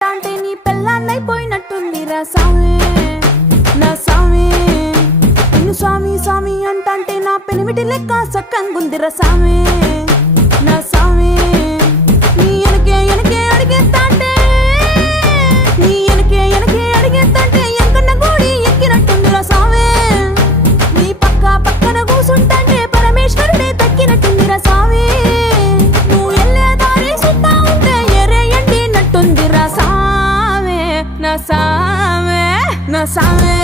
అంటే నీ పెళ్ళాన్నైపోయినట్టుందిరా సామి నా సామి నిన్ను స్వామి స్వామి అంటే నా పెనిమిటి లెక్క సక్కంగుందిరా సామి నా సామి నీ ఎనకే ఎనకే అడిగేస్తాంటే నీ ఎనకే ఎనకే అడిగేస్తాంటే ఎంకన్న గోడి ఎక్కినట్టుందిరా సామి నీ పక్కన కూసుంటాంటే పరమేశ్వరుడే దక్కినట్టుందిరా సామి నువ్వు ఎల్లే దారి సుత్తా ఉంటే ఎరే ఎండినట్టుందిరా సామే నా సామే నా సామే